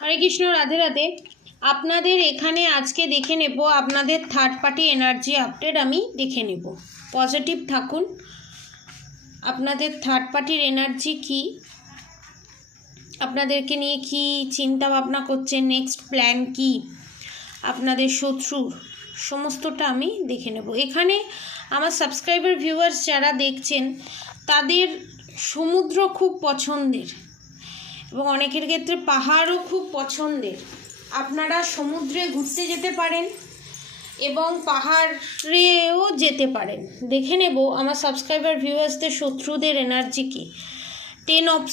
হরে কৃষ্ণ, রাধে রাধে। আপনাদের এখানে আজকে দেখে নেব আপনাদের থার্ড পার্টি এনার্জি আপডেট। আমি দেখে নেব, পজিটিভ থাকুন। আপনাদের থার্ড পার্টির এনার্জি কি, আপনাদেরকে নিয়ে কি চিন্তা ভাবনা করছে, নেক্সট প্ল্যান কি, আপনাদের শত্রুর সমস্তটা আমি দেখে নেব। এখানে আমার সাবস্ক্রাইবার ভিউয়ার্স যারা দেখছেন তাদের সমুদ্র খুব পছন্দের এবং অনেকের ক্ষেত্রে পাহাড়ও খুব পছন্দের। আপনারা সমুদ্রে ঘুরতে যেতে পারেন এবং পাহাড়েও যেতে পারেন। দেখে নেব আমার সাবস্ক্রাইবার ভিউয়ার্সদের শত্রুদের এনার্জি কি। 10 অফ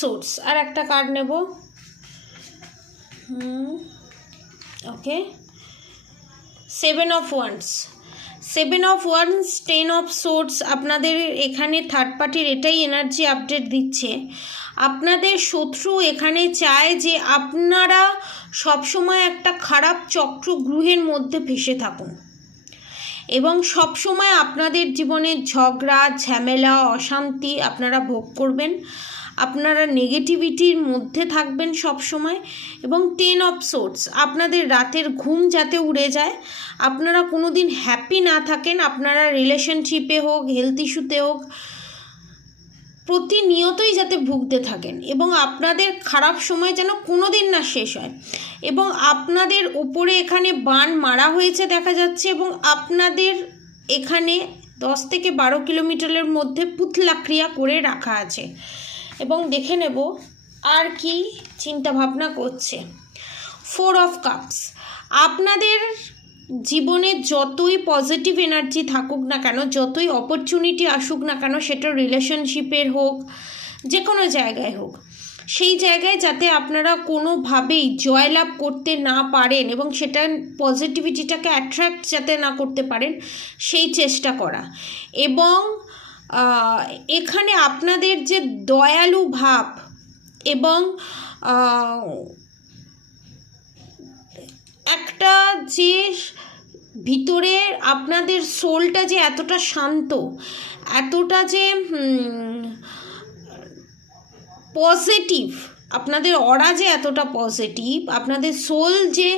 সোর্টস আর একটা কার্ড নেব। ওকে, 7 অফ ওয়ান্স, 10 অফ সোর্টস। আপনাদের এখানে থার্ড পার্টির এটাই এনার্জি আপডেট দিচ্ছে। আপনাদের শত্রু এখানে চায় যে আপনারা সবসময় একটা খারাপ চক্রগ্রহের মধ্যে ভেসে থাকুন এবং সবসময় আপনাদের জীবনে ঝগড়া ঝামেলা অশান্তি আপনারা ভোগ করবেন, আপনারা নেগেটিভিটির মধ্যে থাকবেন সব সময়। এবং 10 অফ সোর্টস, আপনাদের রাতের ঘুম যাতে উড়ে যায়, আপনারা কোনো দিন হ্যাপি না থাকেন, আপনারা রিলেশনশিপে হোক হেলথ ইস্যুতে হোক প্রতিনিয়তই যাতে ভুগতে থাকেন এবং আপনাদের খারাপ সময় যেন কোনো দিন না শেষ হয়। এবং আপনাদের উপরে এখানে বান মারা হয়েছে দেখা যাচ্ছে এবং আপনাদের এখানে 10 থেকে 12 কিলোমিটারের মধ্যে পুতলা ক্রিয়া করে রাখা আছে। এবং দেখে নেব আর কি চিন্তা ভাবনা করছে। 4 অফ কাপস, আপনাদের জীবনে যতই পজিটিভ এনার্জি থাকুক না কেন, যতই অপরচুনিটি আসুক না কেন, সেটা রিলেশনশিপের হোক যে কোনো জায়গায় হোক, সেই জায়গায় যাতে আপনারা কোনোভাবেই জয়লাভ করতে না পারেন এবং সেটা পজিটিভিটিটাকে অ্যাট্রাক্ট যাতে না করতে পারেন সেই চেষ্টা করা। এবং এখানে আপনাদের যে দয়ালু ভাব এবং একটা যে ভিতরে আপনাদের সোলটা যে এতটা শান্ত, এতটা যে পজিটিভ, আপনাদের অরা যে এতটা পজিটিভ, আপনাদের সোল যে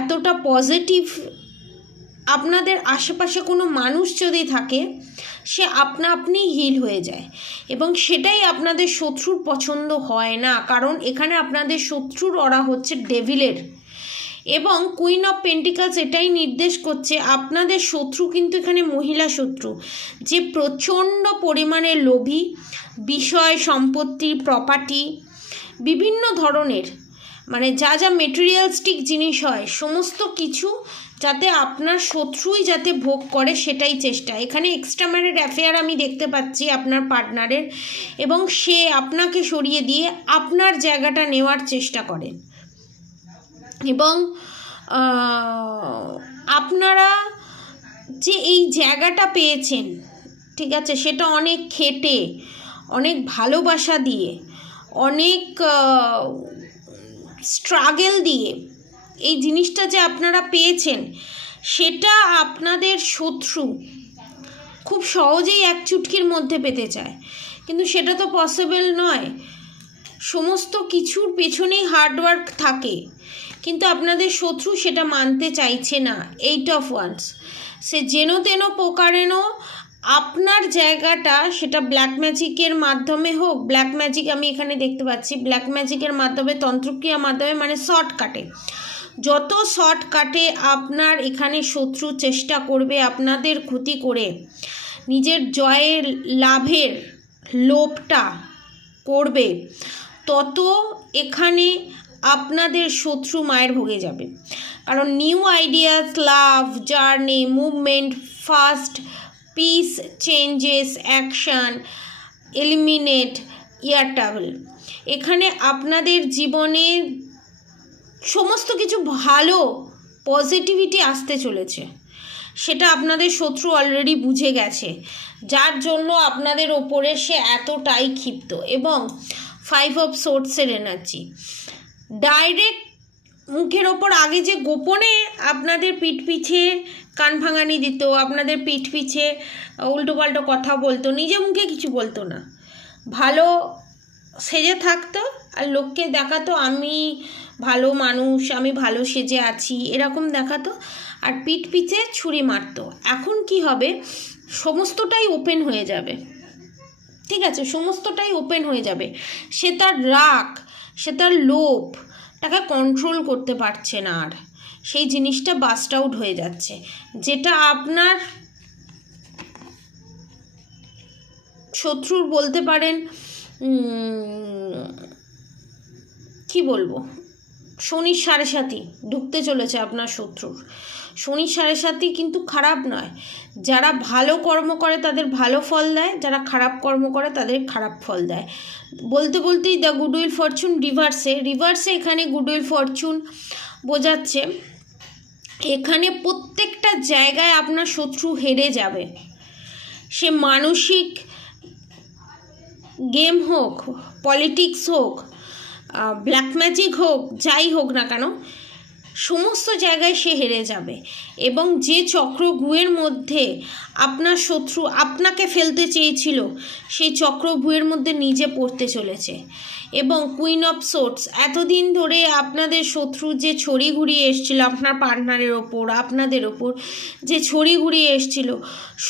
এতটা পজিটিভ, আপনাদের আশেপাশে কোনো মানুষ যদি থাকে সে আপনি হিল হয়ে যায় এবং সেটাই আপনাদের শত্রুর পছন্দ হয় না। কারণ এখানে আপনাদের শত্রুর অরা হচ্ছে ডেভিলের। এবং কুইন অফ পেন্টিকালস এটাই নির্দেশ করছে আপনাদের শত্রু কিন্তু এখানে মহিলা শত্রু, যে প্রচণ্ড পরিমাণে লোভী, বিষয় সম্পত্তি প্রপার্টি বিভিন্ন ধরনের মানে যা যা মেটেরিয়ালস্টিক জিনিস হয় সমস্ত কিছু যাতে আপনার শত্রুই যাতে ভোগ করে সেটাই চেষ্টা। এখানে এক্সট্রা ম্যারিড অ্যাফেয়ার আমি দেখতে পাচ্ছি আপনার পার্টনারের এবং সে আপনাকে সরিয়ে দিয়ে আপনার জায়গাটা নেওয়ার চেষ্টা করেন। এবং আপনারা যে এই জায়গাটা পেয়েছেন, ঠিক আছে, সেটা অনেক খেটে, অনেক ভালোবাসা দিয়ে, অনেক স্ট্রাগল দিয়ে এই জিনিসটা যে আপনারা পেয়েছেন, সেটা আপনাদের শত্রু খুব সহজেই এক চুটকির মধ্যে পেতে চায়, কিন্তু সেটা তো পসিবল নয়। সমস্ত কিছুর পেছনেই হার্ডওয়ার্ক থাকে, কিন্তু আপনাদের শত্রু সেটা মানতে চাইছে না। 8 অফ ওয়ান্স, সে যেন তেন প্রকারেণ আপনার জায়গাটা, সেটা ব্ল্যাক ম্যাজিকের মাধ্যমে হোক, ব্ল্যাক ম্যাজিক আমি এখানে দেখতে পাচ্ছি, ব্ল্যাক ম্যাজিকের মাধ্যমে, তন্ত্রক্রিয়ার মাধ্যমে, মানে শর্টকাটে, যত শর্টকাটে আপনার এখানে শত্রু চেষ্টা করবে আপনাদের ক্ষতি করে নিজের জয়ের লাভের লোভটা করবে, তত এখানে আপনাদের শত্রু মায়ের ভোগে যাবে। কারণ new ideas, love, journey, movement, fast, peace, changes, action, eliminate, year travel, এখানে আপনাদের জীবনে সমস্ত কিছু ভালো পজিটিভিটি আসতে চলেছে, সেটা আপনাদের শত্রু অলরেডি বুঝে গেছে, যার জন্য আপনাদের ওপরে সে এতটাই ক্ষিপ্ত। এবং 5 অফ সোর্টসের এনার্জি, ডাইরেক্ট মুখের ওপর আগে যে গোপনে আপনাদের পিঠ পিছে কান ভাঙানি দিত, আপনাদের পিঠ পিছে উল্টোপাল্টো কথা বলতো, নিজে মুখে কিছু বলতো না, ভালো সেজে থাকতো, আর লোককে দেখাতো আমি ভালো মানুষ, আমি ভালো সেজে আছি, এরকম দেখাতো, আর পিঠ পিছে ছুরি মারতো। এখন কি হবে, সমস্তটাই ওপেন হয়ে যাবে, ঠিক আছে, সমস্তটাই ওপেন হয়ে যাবে। সে তার রাগ, সে তার লোভটাকে কন্ট্রোল করতে পারছে না, আর সেই জিনিসটা বাস্ট আউট হয়ে যাচ্ছে, যেটা আপনার শত্রুর বলতে পারেন কি বলবো, শনির সাড়ে সাথী ঢুকতে চলেছে আপনার শত্রুর। শনির সাড়ে সাথী কিন্তু খারাপ নয়, যারা ভালো কর্ম করে তাদের ভালো ফল দেয়, যারা খারাপ কর্ম করে তাদের খারাপ ফল দেয়। বলতে বলতেই দ্য গুডউইল ফরচুন রিভার্সে এখানে গুডউইল ফরচুন বোঝাচ্ছে এখানে প্রত্যেকটা জায়গায় আপনার শত্রু হেরে যাবে। সে মানসিক গেম হোক, পলিটিক্স হোক, ব্ল্যাক ম্যাজিক হোক, যাই হোক না কেন, সমস্ত জায়গায় সে হেরে যাবে। এবং যে চক্রভুয়ের মধ্যে আপনার শত্রু আপনাকে ফেলতে চেয়েছিল, সেই চক্রভুয়ের মধ্যে নিজে পড়তে চলেছে। এবং কুইন অফ সোর্ডস, এতদিন ধরে আপনাদের শত্রু যে ছড়ি ঘুরিয়ে এসেছিল আপনার পার্টনারের ওপর, আপনাদের ওপর যে ছড়ি ঘুরিয়ে এসেছিল,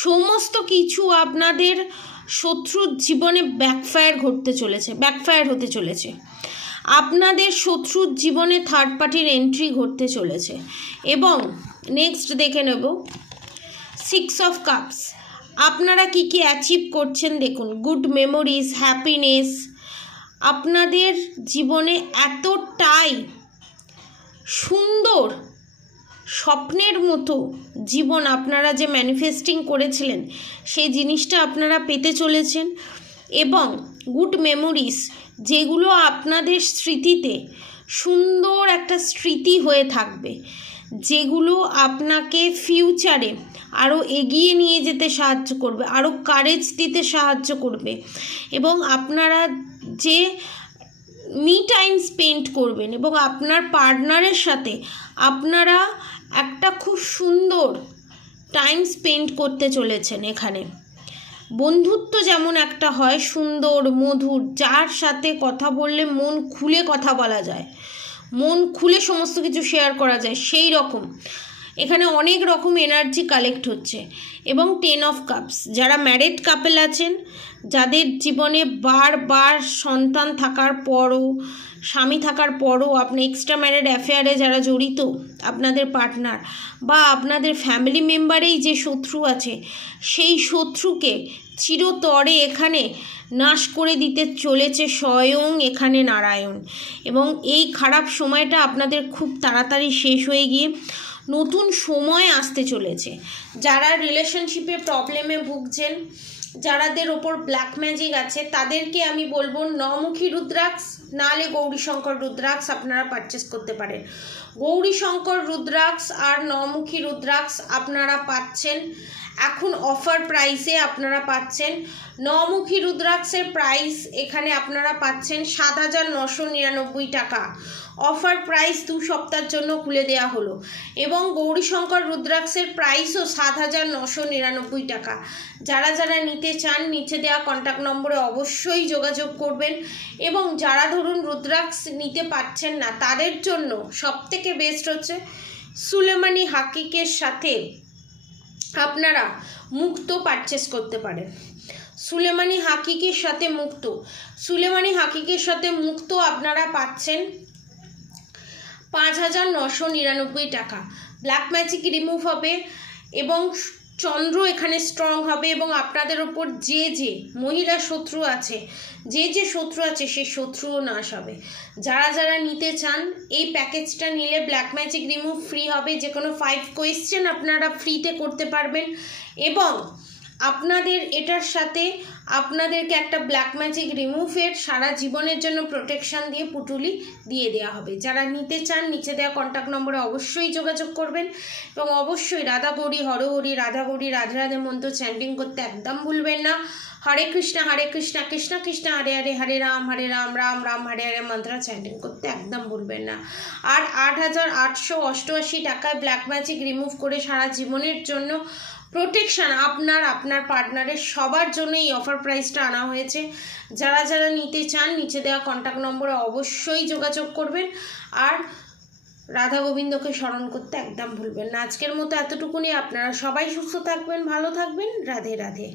সমস্ত কিছু আপনাদের শত্রুর জীবনে ব্যাকফায়ার হতে চলেছে। আপনাদের শত্রুর জীবনে থার্ড পার্টির এন্ট্রি ঘটতে চলেছে। এবং নেক্সট দেখে নেব 6 অফ কাপস। আপনারা কি কি অ্যাচিভ করছেন দেখুন, গুড মেমোরিজ, হ্যাপিনেস, আপনাদের জীবনে এতটাই সুন্দর স্বপ্নের মতো জীবন আপনারা যে ম্যানিফেস্টিং করেছিলেন সেই জিনিসটা আপনারা পেতে চলেছেন। এবং গুড মেমোরিজ, যেগুলো আপনাদের স্মৃতিতে সুন্দর একটা স্মৃতি হয়ে থাকবে, যেগুলো আপনাকে ফিউচারে আরও এগিয়ে নিয়ে যেতে সাহায্য করবে, আরও কারেজ দিতে সাহায্য করবে। এবং আপনারা যে মি টাইম স্পেন্ড করবেন এবং আপনার পার্টনারের সাথে আপনারা একটা খুব সুন্দর টাইম স্পেন্ড করতে চলেছেন। এখানে বন্ধুত্ব যেমন একটা হয় সুন্দর মধুর, যার সাথে কথা বললে মন খুলে কথা বলা যায়, মন খুলে সমস্ত কিছু শেয়ার করা যায়, সেই রকম এখানে অনেক রকম এনার্জি কালেক্ট হচ্ছে। এবং 10 অফ কাপস, যারা ম্যারিড কাপল আছেন, যাদের জীবনে বারবার সন্তান থাকার পরও, স্বামী থাকার পরও আপনি এক্সট্রা ম্যারিড অ্যাফেয়ারে যারা জড়িত, আপনাদের পার্টনার বা আপনাদের ফ্যামিলি মেম্বারেই যে শত্রু আছে, সেই শত্রুকে চিরতরে এখানে নাশ করে দিতে চলেছে স্বয়ং এখানে নারায়ণ। এবং এই খারাপ সময়টা আপনাদের খুব তাড়াতাড়ি শেষ হয়ে গিয়ে নতুন সময় আসতে চলেছে। যারা রিলেশনশিপে প্রবলেমে ভুগছেন, যারাদের ওপর ব্ল্যাক ম্যাজিক আছে, তাদেরকে আমি বলবো নমুখী রুদ্রাক্ষ নাহলে গৌরীশঙ্কর রুদ্রাক্ষ আপনারা পারচেস করতে পারেন। গৌরীশঙ্কর রুদ্রাক্ষ আর নমুখী রুদ্রাক্ষ আপনারা পাচ্ছেন এখন অফার প্রাইসে, আপনারা পাচ্ছেন নমুখী রুদ্রাক্ষের প্রাইস এখানে আপনারা পাচ্ছেন 7,999 টাকা। অফার প্রাইস 2 সপ্তাহের জন্য খুলে দেওয়া হলো। এবং গৌরীশঙ্কর রুদ্রাক্ষের প্রাইসও 7,999 টাকা। যারা যারা নিতে চান নিচে দেওয়া কন্ট্যাক্ট নম্বরে অবশ্যই যোগাযোগ করবেন। এবং যারা ধরুন রুদ্রাক্ষ নিতে পারছেন না, তাদের জন্য সবথেকে বেস্ট হচ্ছে সুলেমানি হাকিকের সাথে আপনারা মুক্তো পারচেস করতে পারেন। সুলেমানি হাকিকের সাথে মুক্তো আপনারা পাচ্ছেন 5,999 টাকা। ব্ল্যাক ম্যাজিক রিমুভ হবে এবং চন্দ্র এখানে স্ট্রং হবে। এবং আপনাদের ওপর যে যে মহিলা শত্রু আছে, সেই শত্রুও নাশ হবে। যারা যারা নিতে চান এই প্যাকেজটা নিলে ব্ল্যাক ম্যাজিক রিমুভ ফ্রি হবে। যে কোনো 5 কোয়েশ্চেন আপনারা ফ্রিতে করতে পারবেন। এবং আপনাদের এটার সাথে আপনাদেরকে একটা ব্ল্যাক ম্যাজিক রিমুভের সারা জীবনের জন্য প্রোটেকশান দিয়ে পুটুলি দিয়ে দেওয়া হবে। যারা নিতে চান নিচে দেওয়া কন্ট্যাক্ট নম্বরে অবশ্যই যোগাযোগ করবেন। এবং অবশ্যই রাধা গৌরী হরহরি, রাধা গৌরী রাধে রাধে মন্ত্র চ্যান্টিং করতে একদম ভুলবেন না। হরে কৃষ্ণ কৃষ্ণ কৃষ্ণ হরে হরে, হরে রাম রাম রাম হরে হরে মন্ত্র চ্যান্টিং করতে একদম ভুলবেন না। আর 8,888 টাকায় ব্ল্যাক ম্যাজিক রিমুভ করে সারা জীবনের জন্য প্রোটেকশান আপনার আপনার পার্টনারের সবার জন্য এই অফার প্রাইসটা আনা হয়েছে। যারা যারা নিতে চান নিচে দেওয়া কন্ট্যাক্ট নম্বরে অবশ্যই যোগাযোগ করবেন, আর রাধা গোবিন্দকে স্মরণ করতে একদম ভুলবেন না। আজকের মতো এতটুকুনি। আপনারা সবাই সুস্থ থাকবেন, ভালো থাকবেন। রাধে রাধে।